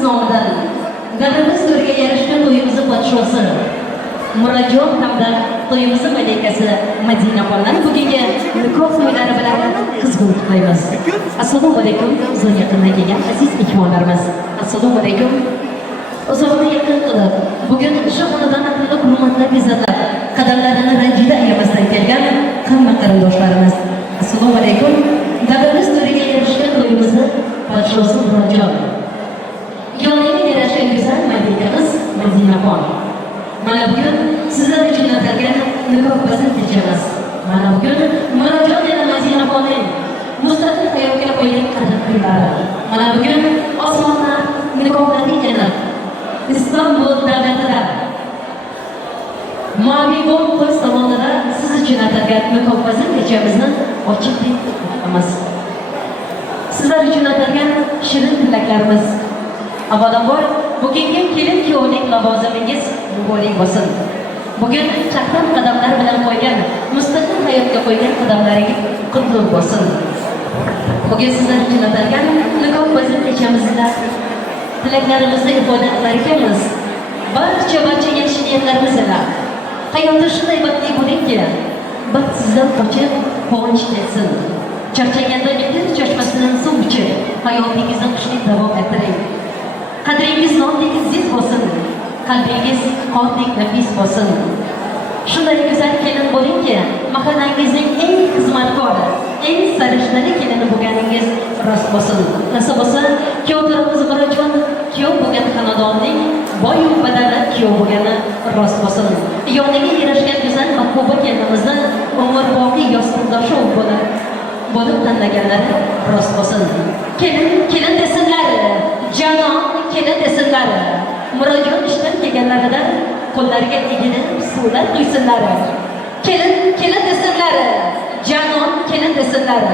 siz nomidan davrimiz to'riga yarashgan to'yimizni podshosi Murajon hamda to'yimizni malikasi Madinaxonlar bugungi nikoh to'ylari bilan qizg'in kutlaymiz. Assalomu alaykum, uzoq yaqindan kelgan aziz mehmonlarimiz. Assalomu alaykum. Uzoqni yaqin qilib, bugun shu xonadon ahlini hurmatlab bezatib, qadamlarini ranjida ayamasdan kelgan hamma qarindoshlarimiz. Assalomu alaykum. Davrimiz to'riga yarashgan to'yimizni podshosi Murajon. Yoniga yarashgan go'zal malikamiz Madinaxon. Mana bugun sizlar uchun atalgan nikoh bazm kechamiz. Mana bugun Murajon va Madinaxonning mustaqil hayotga qo'ygan qadam kunlari. Mana bugun osmonlar nikohlarning janat Istanbul davlatida Mavi Gol salonida siz uchun atalgan nikoh bazm kechamizni ochib kutamiz. Sizlar uchun atalgan shirin tilaklarimiz. Avvalambor bugungi kelin kuyovning lavozimingiz muborak bo'lsin. Bugun chaqdan qadamlar bilan qo'ygan, mustaqil hayotga qo'ygan qadamlaringiz qutlug' bo'lsin. Bugun sizlar uchun atalgan nikoh bazm kechamizda tilaklarimizni ifoda qilar ekanmiz. Barcha yaxshi niyatlarimiz bilan hayotda shunday baxtli bo'lingki, baxt sizdan qochib, quvonch kelsin. Charchaganda mehnat chashmasidan suv ichib, hayotingizni qushni davom ettiring. Qadringiz nondek aziz bo'lsin, qalbingiz qordek nafis bo'lsin. Shunday go'zal kelin bo'lingki, mahallangizning eng xizmatkori, eng sarishtali kelini bo'lganingiz rost bo'lsin. Nasib bo'lsa, kuyovlarimiz Murajon kuyov bo'lgan xonadonning boy badavlat kuyov bo'lgani rost bo'lsin. Yoniga yarashgan go'zal mahbuba kelinimizni umrboqiy yostiqdoshi bo'lib tanlaganlari rost bo'lsin. Kelin desinlar, janon kelin desinlar. Murajon ishdan kelganlarida qo'llariga egilib suvlar quysinlar. Kelin desinlar, janon kelin desinlar.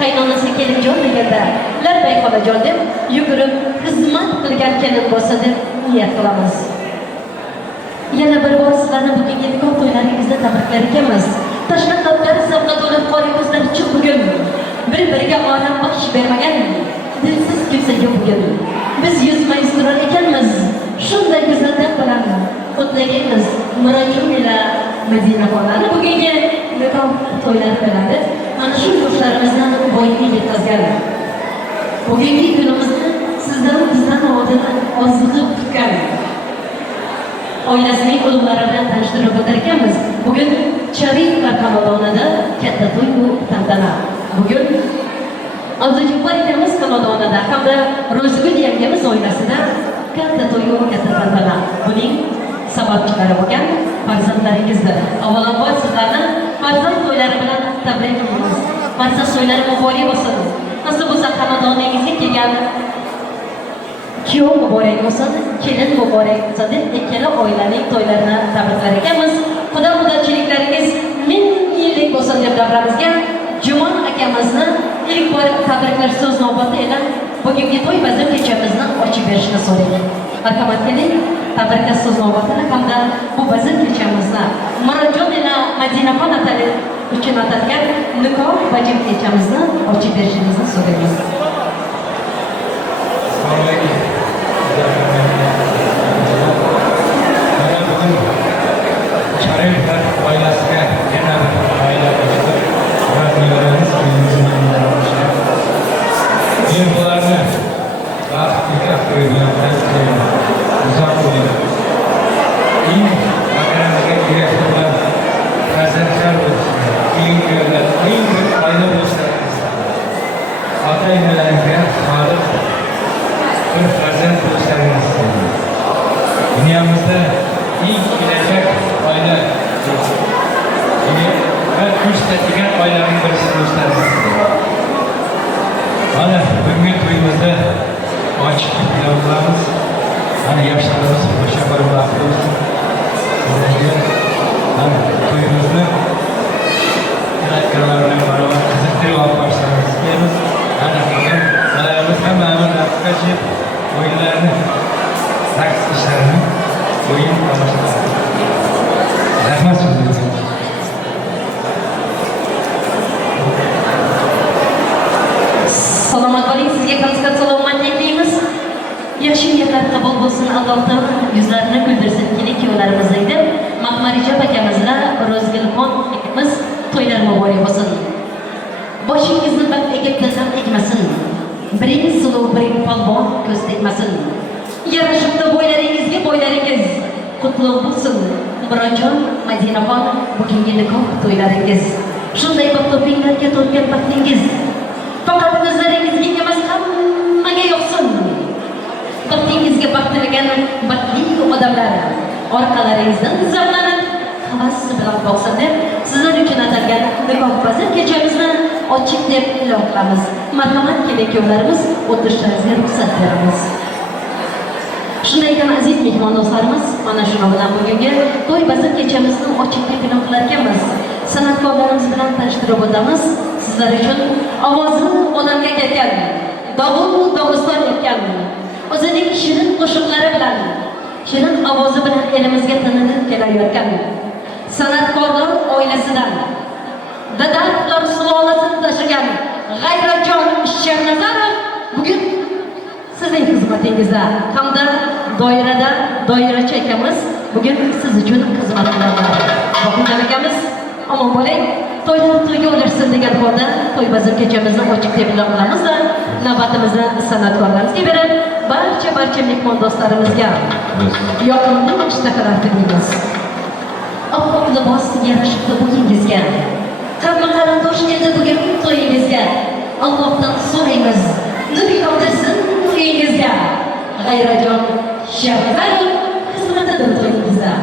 Qaynonasi kelinjon deganda labbayk xolajon deb yugurib xizmat qilgan kelin bo'lsa deb niyat qilamiz. Yana bir bor sizlarni bugungi nikoh to'ylaringizda tabriklar ekanmiz. Tashna qalblar zavqqa to'lib qora ko'zlar chiq bugun. Bir-biriga orom baxsh bermagan dilsiz kimsaga bugun. Biz yuzmayz turar ekanmiz. Shunday go'zallik bilan qutlaymiz Murajon ila Madinaxonlarni bugungi nikoh to'ylari bilan mana shu yoshlarimizni boyga yetkazgan. Bugungi kunimizni bizdan oldin oziqib kutgan oilasining ulug'lari bilan tanishtirib o'tar ekanmiz. Bugun Shariflar xonadonida katta to'y va tantana. Bugun Abdujabbar akamiz xonadonida hamda Ro'zgul yangamiz oilasida katta to'y va katta tantana. Buning sababchilari bo'lgan farzandlaringizdir. Avvalambor sizlarni farzand to'ylari bilan tabriklaymiz. Farzand to'ylari muborak bo'lsin. Nasib bo'lsa xonadoningizga kelgan kuyov muborak bo'lsin, kelin muborak bo'lsin deb ikkala oilaning to'ylarini tabriklar ekanmiz. Xudo-xudochiliklaringiz ming yillik bo'lsin deb davramizga Jumon akamizni ilk bor tabriklash so'z navbati ila bugungi to'y bazm kechamizni ochib berishni so'rayman. Marhamat keling, tabriklash so'z navbatini hamda bu bazm kechamizni Murajon ila Madinaxon atali uchun atalgan nikoh bazm kechamizni ochib berishingizni so'raymiz. Shariflar oilasiga yana bir oila qo'shib, ularning men bularni baxtga qo'ygan uzoq bo'ldi. Eng maqsadga erishgan farzandlar bo'lsin, eng bir oila bo'lsin. Ota-onalarga solih bir farzand bo'lishlaringiz kerak. Dunyomizda eng kelajak oila va ko'rsatadigan oilaning birisi bo'lishlaringiz kerak. Mana bugungi to'yimizda ochiq qilamiz. Mana yoshlarimiz o'sha bir vaqt bo'lsin. Mana to'yimizni tilaklar bilan baravar qiziqtirib olib boshlaymiz. Mana bugun salayamiz hammamiz raqsga o'yinlarni, raqs ishlarini o'yin boshlaymiz. Rahmat sizlarga. Salomat bo'ling, sizga qattiq salomatlik deymiz. Yaxshi niyat to'ylarimiz edi. Mahmaricha akamizla Rozgilxon akamiz to'ylar muborak bo'lsin. Boshingizni baxt egib desam egmasin. Biring suluv, biring polvon ko'z tegmasin. Yarashibdi bo'ylaringizga bo'ylaringiz. Qutlug' bo'lsin. Murodjon, Madinaxon, bugungi nikoh to'ylaringiz. Shunday baxt topinglarga to'lgan baxtingiz. Faqat o'zlaringizga emas, hammaga yoqsin. Baxtingizga baxt tilagan baxtli odamlar orqalaringizdan zavqlanib havas bilan boqsin deb sizlar uchun atalgan nikoh bazir kechamizni ochiq deb e'lon qilamiz. Marhamat, kelin-kuyovlarimiz, o'tirishlaringizga ruxsat beramiz. Shunday ekan, aziz mehmon-do'stlarimiz, mana shuna bilan bugungi to'y bazir kechamizni ochiq deb e'lon qilar ekanmiz. San'atkorlarimiz bilan tanishtirib o'tamiz. Sizlar uchun ovozi olamga ketgan, Dog'iston etgan, o'zining shirin qo'shiqlari bilan, shirin ovozi bilan elimizga tanilib kelayotgan san'atkorlar oilasidan Dadavlar sulolasidan tashigan G'ayratjon Shernazarov bugun sizning xizmatingizda hamda doirachi akamiz bugun siz uchun xizmat qiladi. Boqinglar akamiz, omon bo'ling, to'ylar to'yga ulashsin degan holda to'y bazir kechamizni ochiq deb e'lon qilamiz va navbatimizni san'atkorlarimizga berib, barcha mehmon do'stlarimizga yoqimli ishtaqalar tilaymiz. Oppoq libos yarashibdi bo'yingizga. Hamma qarindosh keldi bugun to'yingizga. Allohdan so'raymiz, nur yog'dirsin uyingizga. G'ayratjon Shernazarov xizmatidir to'yingizda.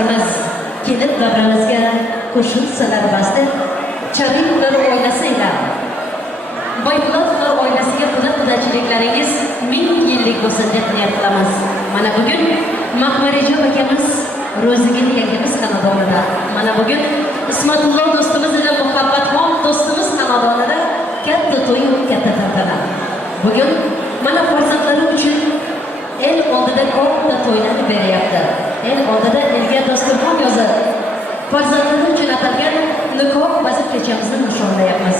qizlarimiz kelib davramizga qo'shilsalar basti, Chariplar oilasiga, Boybulovlar oilasiga quda-qudachiliklaringiz 1000 yillik bo'lsin deb niyat qilamiz. Mana bugun Mahmarijon akamiz, Ro'zigin yangamiz xonadonida, mana bugun Ismatullo do'stimiz bilan Muhabbatxon do'stimiz xonadonida katta to'y, katta tantana. Bugun mana farzandlari uchun el oldida katta to'ylarni beryapti. El oldida elga dasturxon yozib, farzandlari uchun atalgan nikoh vazifachamizni nishonlayapmiz.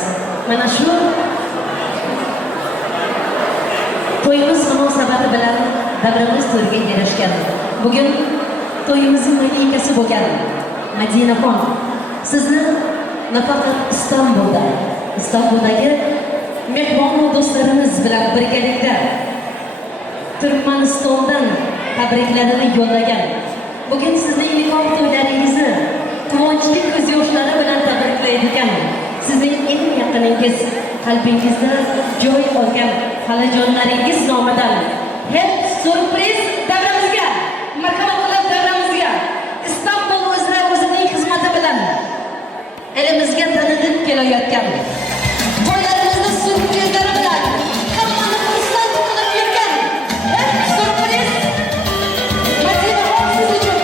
Mana shu to'yimiz munosabati bilan davramiz to'riga erishgan. Bugun to'yimizning malikasi bo'lgan Madinaxon, sizni nafaqat Istanbuldagi mehmon do'stlarimiz bilan birgalikda Turkmanistondan tabriklarini yo'llagan. Bugun sizning nikoh to'ylaringizni quvonchli ko'z yoshlari bilan tabriklaydigan, sizning eng yaqiningiz, qalbingizda joy olgan xolajonlaringiz nomidan hep surpriz davramizga, marhamat davramizga Istanbul o'zlari o'zining xizmati bilan elimizga tanitib kelayotgan to'ylarimizni surprizlari bilan hammani xursand qilib yurgan hep surpriz Madinaxon siz uchun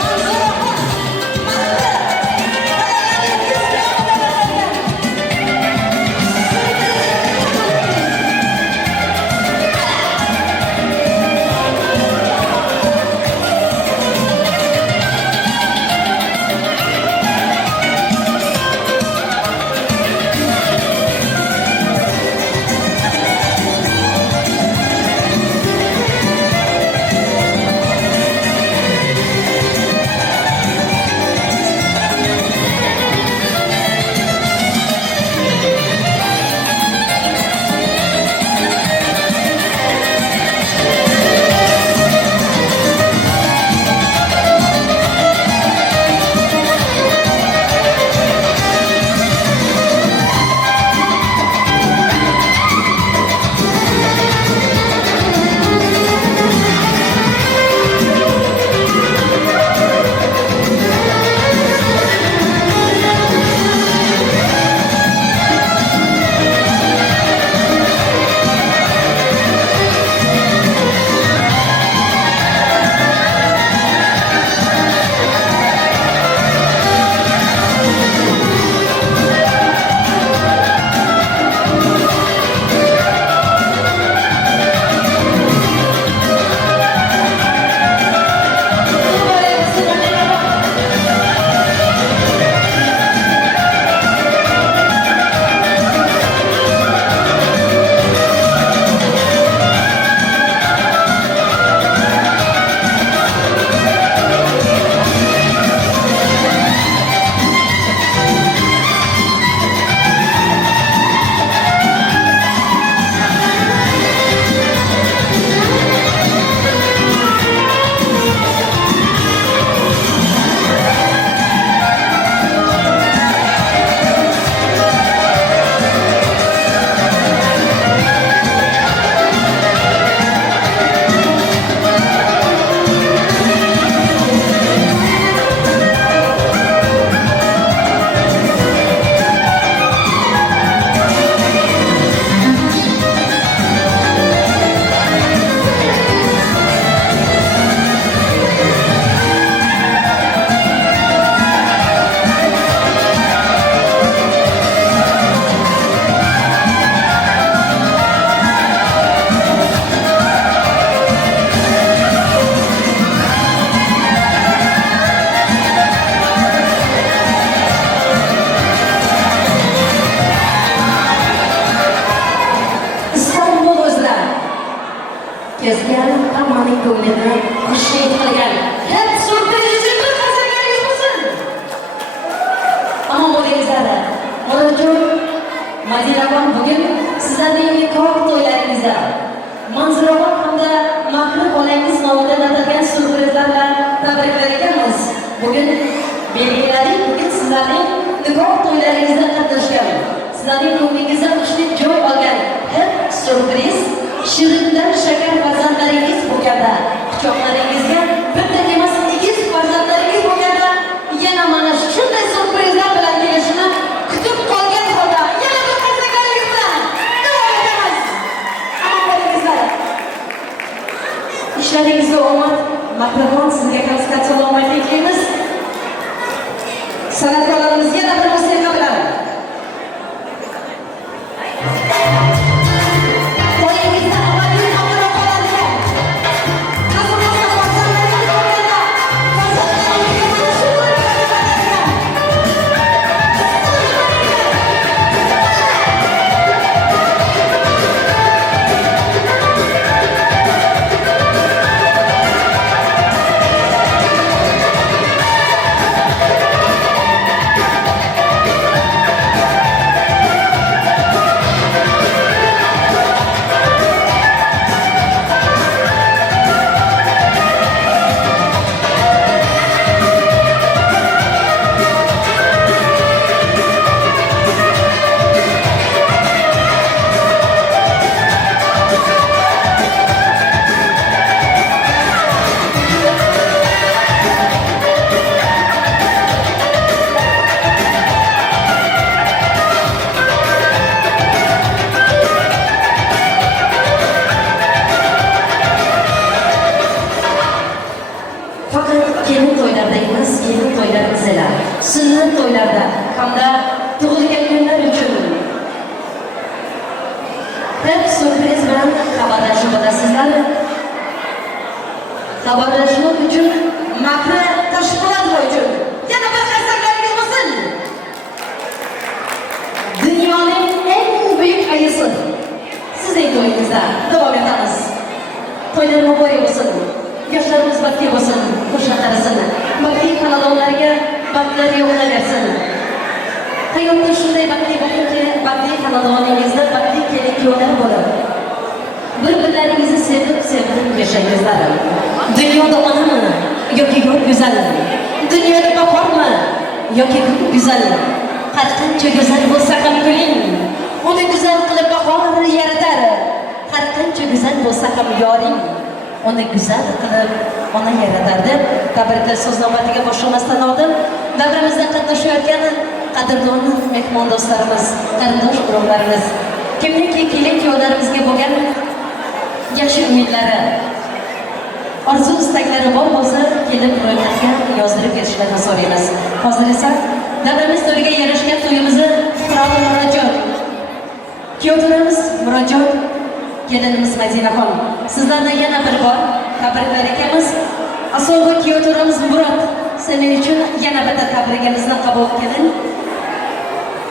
Manzuraxon kezgan hammaning ko'nglini xushlik qilgan hep surprizli bir farzandlaringiz bo'lsin. Ammo bo'lingizlar, Murajon, Madinaxon bugun sizlarning nikoh to'ylaringizda Manzuraxon hamda Mahrum olangiz nomidan atalgan surprizlar bilan tabriklar ekanmiz. Bugun belgiladik, bugun sizlarning nikoh to'ylaringizda qatnashgan, sizlarning ko'nglingizda xushlik joy olgan hep surpriz shirindan shakar farzandlaringiz bo'lganda quchoqlaringizga bitta emas 2 farzandlaringiz Mahraxon sizga konspekt salomlik deymiz. San'atkorlarimizga yana bir musiqa bilan. Qo'lingizda abadiy qolib qoladigan. Qazilmasa farzandlarning qo'lida farzandlarimizga mana shu qo'llarni beradigan. Kelin to'ylarda emas, kelin to'ylarimizda, sunnat to'ylarda hamda tug'ilgan kunlar uchun deb surpriz bilan xabarlashib olasizlar. Xabarlashmoq uchun Makra Toshpo'latova uchun yana bir qarsaklarimiz bo'lsin. Dunyoning eng buyuk ayisi sizning to'yingizda davom etamiz. To'ylar muborak bo'lsin. Yoshlarimiz baxtli bo'lsin, qo'shiq qarasin. Baxtli xonadonlarga baxtlar yog'ilaversin. Hayotda shunday baxtli bo'lingki, baxtli xonadoningizda baxtli kelin-kuyovlar bo'lib, bir-birlaringizni sevib yashangizlar. Dunyoda onami yoki yor go'zal, dunyoda bahormi yoki kun go'zal. Har qancha go'zal bo'lsa ham kuling, uni go'zal qilib bahor yaratar. Har qancha go'zal bo'lsa ham yoring, uni go'zal qilib ona yaratar deb tabriklar so'znomasiga boshlanmasdan oldin davramizda qatnashayotgan qadrdon mehmon do'stlarimiz, qarindosh urug'larimiz, kimniki kelin-kuyovlarimizga bo'lgan yaxshi umidlari, orzu istaklari bor bo'lsa kelib ro'yxatga yozdirib ketishlarini so'raymiz. Hozir esa davramiz to'yiga yarashgan to'yimizni qiroli Murodjon, kuyovlarimiz Murodjon, kelinimiz Madinaxon, sizlarni yana bir bor tabriklar etamiz. Asosiy kuyovlarimiz Murod, sening uchun yana bitta tabrigimizni qabul qiling.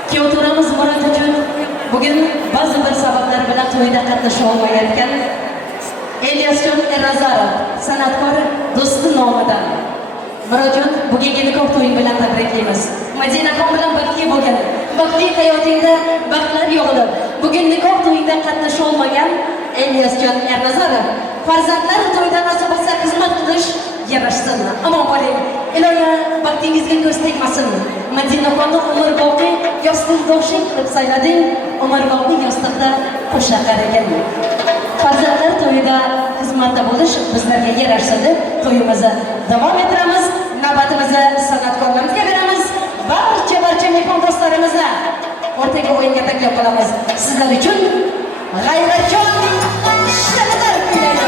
Kuyovlarimiz Murod uchun bugun ba'zi bir sabablar bilan to'yda qatnasha olmayotgan Elyosjon Erazarov san'atkor do'sti nomidan Murodjon bugungi nikoh to'yi bilan tabriklaymiz. Madinaxon bilan baxtli bo'lgan, baxtli hayotingda baxtlar yog'ilib, bugun nikoh to'yida qatnasha olmagan Elyosjon Erazarov farzandlar to'yda nasib bo'lsa xizmat qilish yarashsin. Amon bo'ling. Iloyo baxtingizga ko'z tegmasin. Madinaxonni umrboqiy yostiqdoshing qilib saylading, umrboqiy yostiqda qo'sha qaragan. Farzandlar to'yida xizmatda bo'lish bizlarga yarashsin deb to'yimizni davom ettiramiz. Navbatimizni san'atkorlarimizga beramiz. Barcha mehmon do'stlarimizni o'rtaga o'yinga taklif qilamiz. Sizlar uchun G'ayratjon Shadar kuylaydi.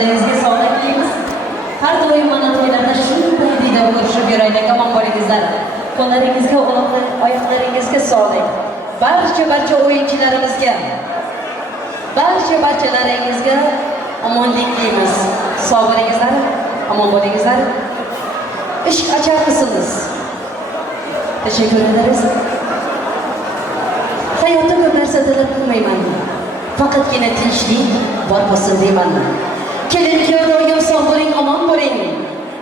Sazingizga sog'lik tilaymiz. Har doim mana to'ylarda shunday dida ko'rishib yuraylik, omon bo'lingizlar. Qo'llaringizga uloqlik, oyoqlaringizga sog'lik. Barcha o'yinchilarimizga, barchalaringizga omonlik tilaymiz. Sog' bo'lingizlar, omon bo'lingizlar. Ishq ochar misiniz? Teşekkür ederiz. Hayotda ko'p narsa talab qilmayman. Faqatgina tinchlik bor bo'lsin deyman. Keling, doim sog' bo'ling, omon bo'ling.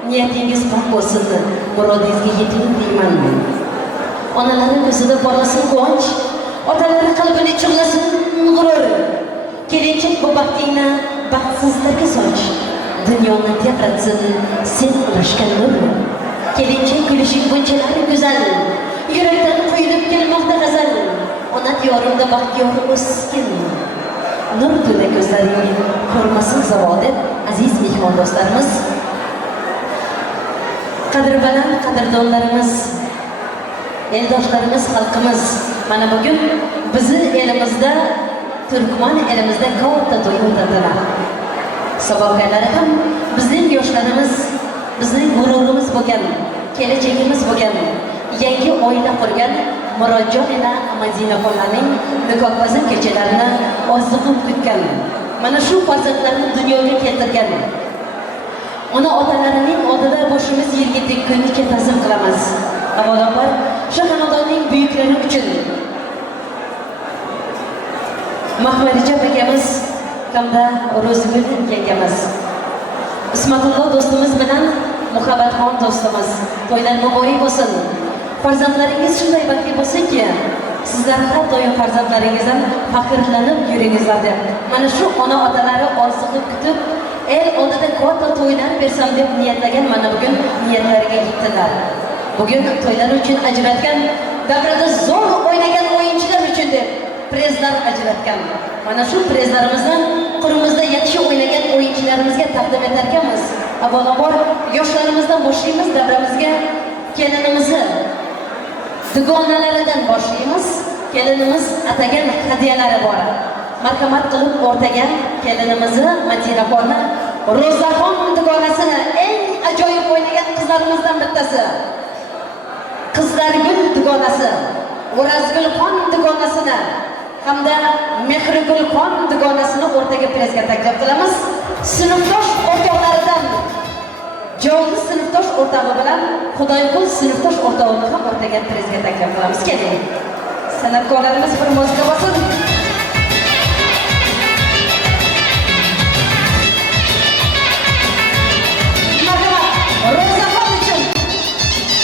Niyatingiz pok bo'lsin, murodingizga yeting deyman. Onalarning ko'zida porlasin quvonch, otalari qalbini chig'lasin g'urur. Kelinchak bu baxtingni baxtsizlarga soch, dunyoni tebratsin sen ulashgan nur. Kelinchak kulishing bunchalar go'zal, yurakdan quyilib kelmoqda g'azal. Ona diyorimda baxtiyor o'skin, nur to'la ko'zlaring ko'rmasin zavodi. Aziz mehmondo'stlarimiz, qadrbaland qadrdonlarimiz, eldoshlarimiz, xalqimiz, mana bugun bizni elimizda, Turkman elimizda katta to'y o'tadilar. Sabablarida ham bizning yoshlarimiz, bizning g'ururimiz bo'lgan, kelajagimiz bo'lgan, yangi oila qurgan Murodjon ila Madinaxonlarning nikohbazin kechalarini orziqib kutgan, mana shu farzandlarni dunyoga keltirgan ona otalarining oldida boshimiz yerga tekkuncha ta'zim qilamiz. Avvalambor shu xonadonning buyuklari uchun Mahmadijab akamiz hamda Ro'zgul yangamiz, Ismatullo do'stimiz bilan Muhabbatxon do'stimiz to'ylar muborak bo'lsin. Farzandlaringiz shunday baxtli bo'lsinki, sizlar har doim farzandlaringizdan faxrlanib yuringizlar deb. Mana shu ona otalari orziqib kutib, el oldida katta to'ylar bersam deb niyatlagan, mana bugun niyatlariga yetdilar. Bugun to'ylar uchun ajratgan, davrada zo'r o'ynagan o'yinchilar uchun deb prezlar ajratgan. Mana shu prezlarimizni qurimizda yaxshi o'ynagan o'yinchilarimizga taqdim etarkanmiz. Avvalambor yoshlarimizdan boshlaymiz, davramizga kelinimizni dugonalaridan boshlaymiz. Kelinimiz atagan hadyalari bor. Marhamat qilib o'rtagan kelinimizni Madinaxonni Ro'zaxon dugonasini eng ajoyib o'ynagan qizlarimizdan bittasi. Qizlargul dugonasi, O'razgulxon dugonasini hamda Mehrigulxon dugonasini o'rtaga prezga taklif qilamiz. Sinfdosh o'rtoqlaridan Jo'g'li sinfdosh o'rtog'i bilan Xudoyqul sinfdosh o'rtog'ini ham o'rtaga prezga taklif qilamiz. Keling. San'atkorlarimiz bir muzika bo'lsin. Ro'zaxon uchun,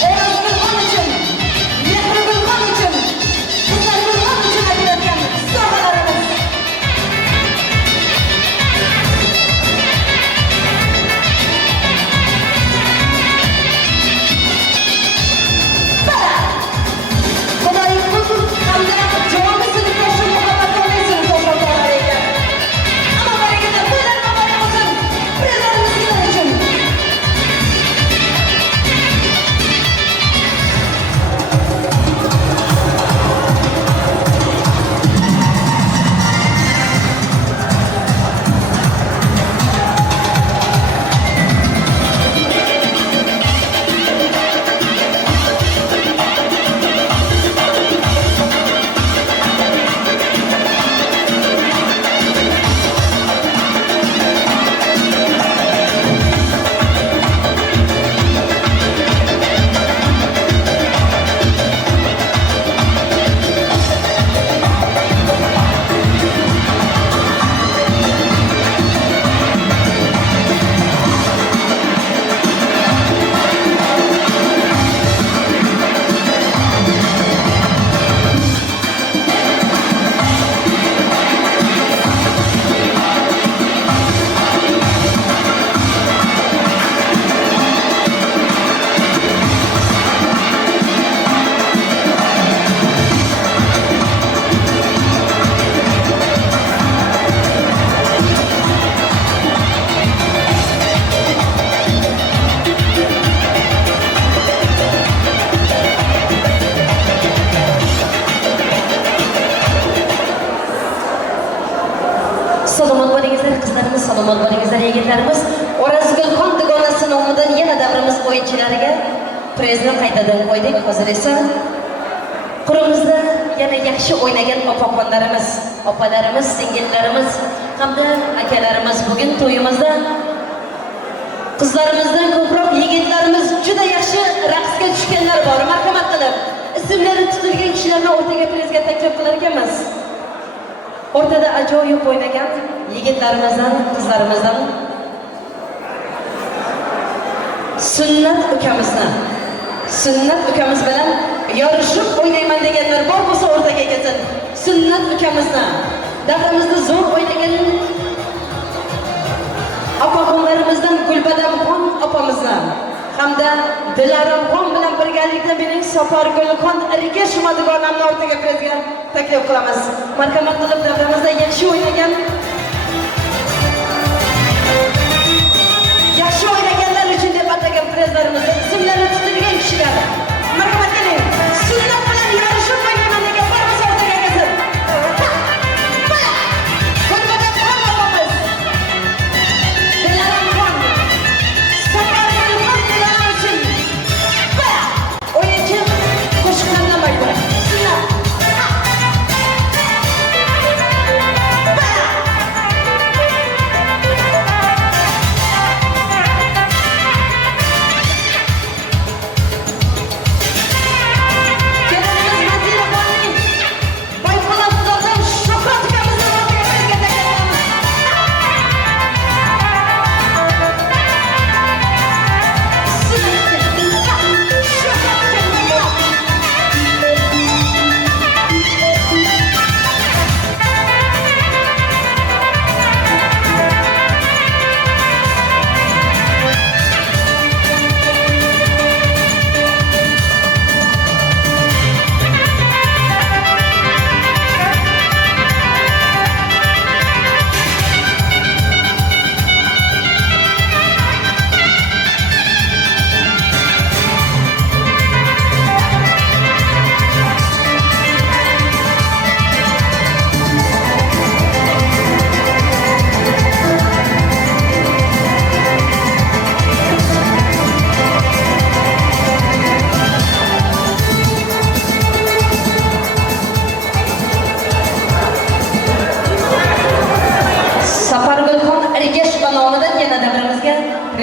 O'razgulxon uchun, Mehrigulxon uchun, Xudoyqulxon uchun ajratgan sovg'alarimiz. Xudoyqul hamda Jo'g'li sinfdoshi Muhabbat Salomat bo'lingizlar qizlarimiz, salomat bo'lingizlar yigitlarimiz. O'razgulxon dugonasi nomidan yana davrimiz o'yinchilariga prizni qaytadan qo'ydik. Hozir esa qurimizda yana yaxshi o'ynagan opaxonlarimiz, opalarimiz, singillarimiz hamda akalarimiz bugun to'yimizda qizlarimizdan ko'proq yigitlarimiz juda yaxshi raqsga tushganlar bor. Marhamat qilib ismlari tutilgan kishilarni o'rtaga prizga taklif qilar ekanmiz. O'rtada ajoyib o'ynagan yigitlarimizdan, qizlarimizdan Sunnat ukamiz bilan yorishib o'ynayman deganlar bor bo'lsa o'rtaga kelsin. Sunnat ukamizni davrimizda zo'r o'ynagan opaxonlarimizdan Gulbadamxon opamizni hamda Dilaramxon bilan birgalikda mening Safargulxon Ergash dugonamni o'rtaga prizga taklif qilamiz. Marhamat qilib davramizda yaxshi o'ynaganlar uchun deb atagan prizlarimizni ismlari tutilgan kishilar. Marhamat qiling. Sunnat bilan yorishib o'ynayman degan bor bo'lsa o'rtaga kelsin. Gulbadamxon opamiz, Dilaramxon, Safargulxon dugonam uchun o'yinchi qo'shiqlardan bayqo'y.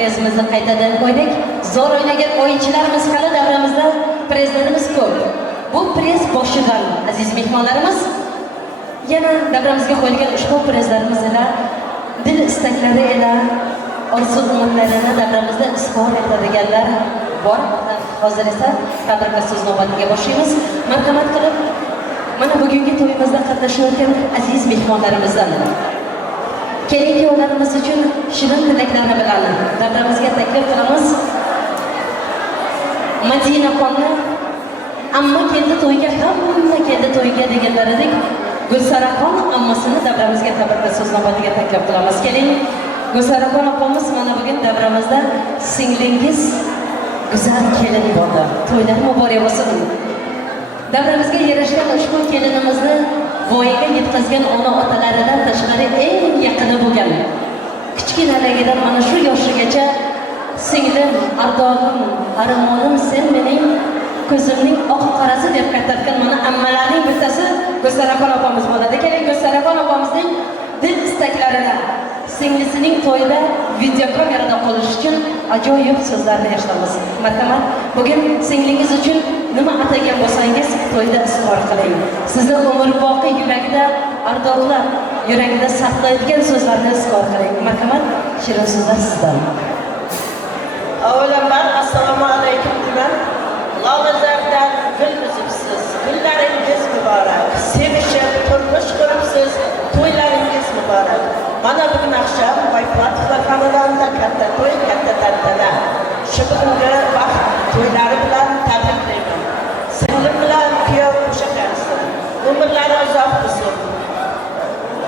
Prezimizni qaytadan qo'ydik. Zo'r o'ynagan o'yinchilarimiz hali davramizda prezlarimiz ko'p. Bu prez boshidan aziz mehmonlarimiz yana davramizga qo'yilgan ushbu prezlarimiz ila dil istaklari ila orzu-umidlarini davramizda izhor etadiganlar bor. Hozir esa qadrli so'z navbatiga boshlaymiz. Marhamat qilib mana bugungi to'yimizda qatnashayotgan aziz mehmonlarimizdan keling yo'llarimiz uchun shirin tilaklarni bilan davramizga taklif qilamiz. Madinaxonni amma keldi to'yga, hamma keldi to'yga deganlaridek Gulsaraxon ammasini davramizga tabrikla so'z navbatiga taklif qilamiz. Keling, Gulsaraxon opamiz mana bugun davramizda singlingiz go'zal kelin bo'ldi. To'ylar muborak bo'lsin. Davramizga yarashgan ushbu kelinimizni voyaga yetkazgan ona-otalaridan tashqari eng yaqini bo'lgan. Kichkinaligidan mana shu yoshigacha singlim, ardog'im, armonim sen mening ko'zimning oq qarasi deb qaytargan mana ammalarning bittasi Gulsaraxon opamiz bo'ladi. Keling, Gulsaraxon opamizning dil istaklarini singlisining to'yida videokamerada qolish uchun ajoyib so'zlarni eshitamiz. Marhamat, bugun singlingiz uchun nima atagan bo'lsangiz to'yda izhor qiling. Sizni umrboqiy yuragida ardoqlab, yuragida saqlaydigan so'zlarni izhor qiling. Marhamat, shirin so'zlar sizdan. Avvalambor assalomu alaykum deyman. Lavozardan gul uzibsiz, gullaringiz muborak. Sevishib, turmush quribsiz, to'ylaringiz muborak. Mana bugun akşam Bayplatlar xonadonida katta to'y, katta tantana. Shu bugungi vaqt to'ylari bilan tabriklayman. Singlim bilan kuyov qo'shaqansin. Umrlari uzoq bo'lsin.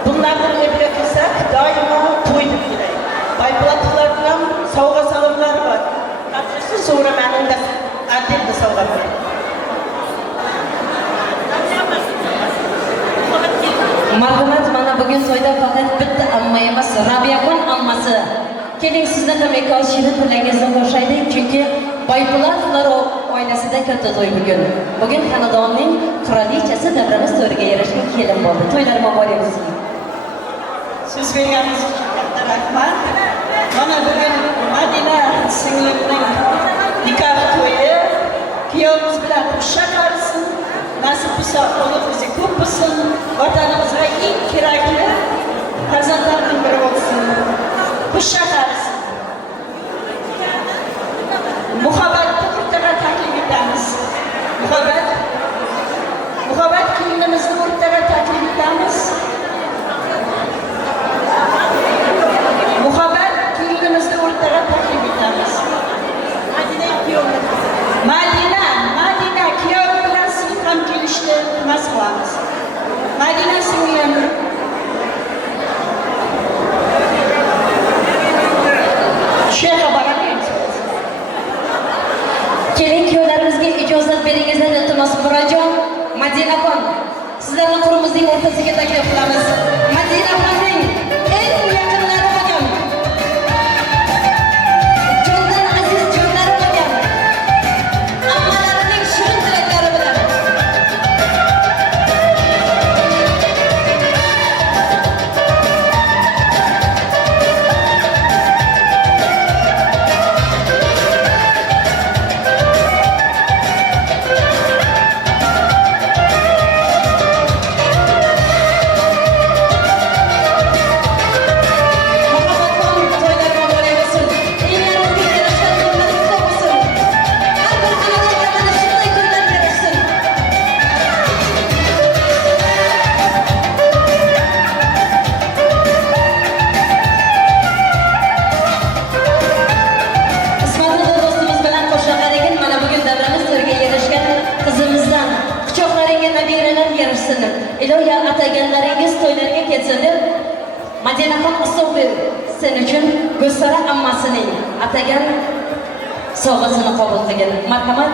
Bunlardan e'tibor qilsak, doimo to'y deb kerak. Bayplatlar bilan sovg'a salomlar bor. Qadrli so'ramanning da adil sovg'a bor. Marhamat, mana bugun to'yda faqat bitta emas, Rabiyaxon ammasi. Keling sizni ham ikkovi shirin tilagingizni qo'shaylik, chunki Boypo'latov oilasida katta to'y bugun. Bugun xonadonning qirolichasi davramiz to'riga yarashgan kelin bo'ldi. To'ylar muborak bo'lsin. Siz berganingiz uchun katta rahmat. Mana bugun Madina singlimning nikoh to'yi. Kuyovimiz bilan xushak qilsin. Nasib bo'lsa o'g'limizga ko'p bo'lsin. Vatanimizga eng kerakli farzandlarning biri bo'lsin. Xushak qilsin. Muhabbatni o'rtaga taklif etamiz. Muhabbat kelinimizni o'rtaga taklif etamiz. Muhabbat kelinimizni o'rtaga taklif etamiz. Madina kuyov bilan siz ham kelishni iltimos qilamiz. Madina singlim Sheikha Barakovich. Keling kuyovlarimizga ijozat beringizlar, iltimos Murajon, Madinaxon. Sizlarni qurimizning o'rtasiga taklif qilamiz. Madinaxonning eng yaqinlari bo'lgan. Jondan aziz jonlari bo'lgan. Ammalarining shirin tilaklari bilan. Iloyo ataganlaringiz to'ylarga kelsin deb Madinaxon Isoqov sen uchun Gulsara ammasining atagan sovg'asini qabul qilgan. Marhamat,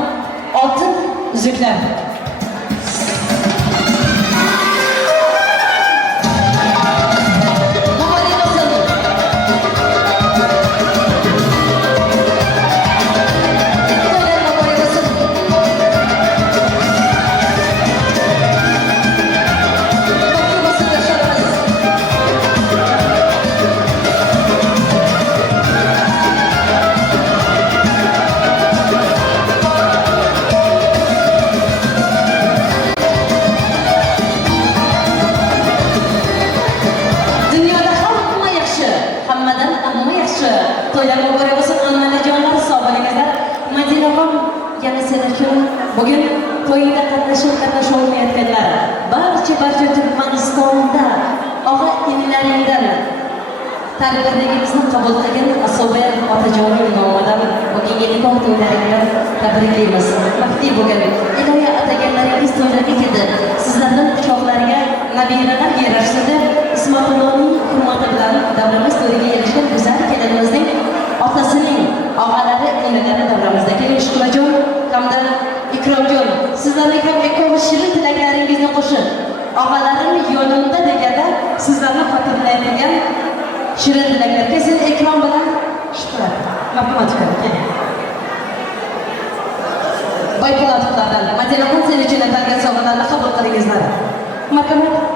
oltin uzuklar. To'ylar muborak bo'lsin, onajonim, sog' bo'lingizlar. Madinaxon yana sen uchun bugun to'yingda qatnashayotganlar barcha Turkmanistonda og'a-inilaringdan tarbiyalaringizni qabul qilgan asoba otajonim nomidan bugungi nikoh to'ylaringdan tabriklaymiz. Baxtli bo'lgan. Iloyo ataganlaringiz to'ylarga keldi. Sizlarning quchoqlariga nabiralar yarashsin deb Ismoilovning hurmati bilan davramiz to'yiga erishgan go'zal kelinimizning otasining og'alari, inilari davramizda. Keling Shukrajon hamda Ikromjon, sizlarning ham ikkovi shirin tilaklaringizni qo'shib, og'alarim yonimda deganda sizlarni xotirlaydigan shirin tilaklar. Kesin Ikrom bilan Shuhrat. Marhamat keling. Boypo'latovlardan Madinaxon sen uchun atalgan sovg'alarni qabul qilingizlar. Marhamat.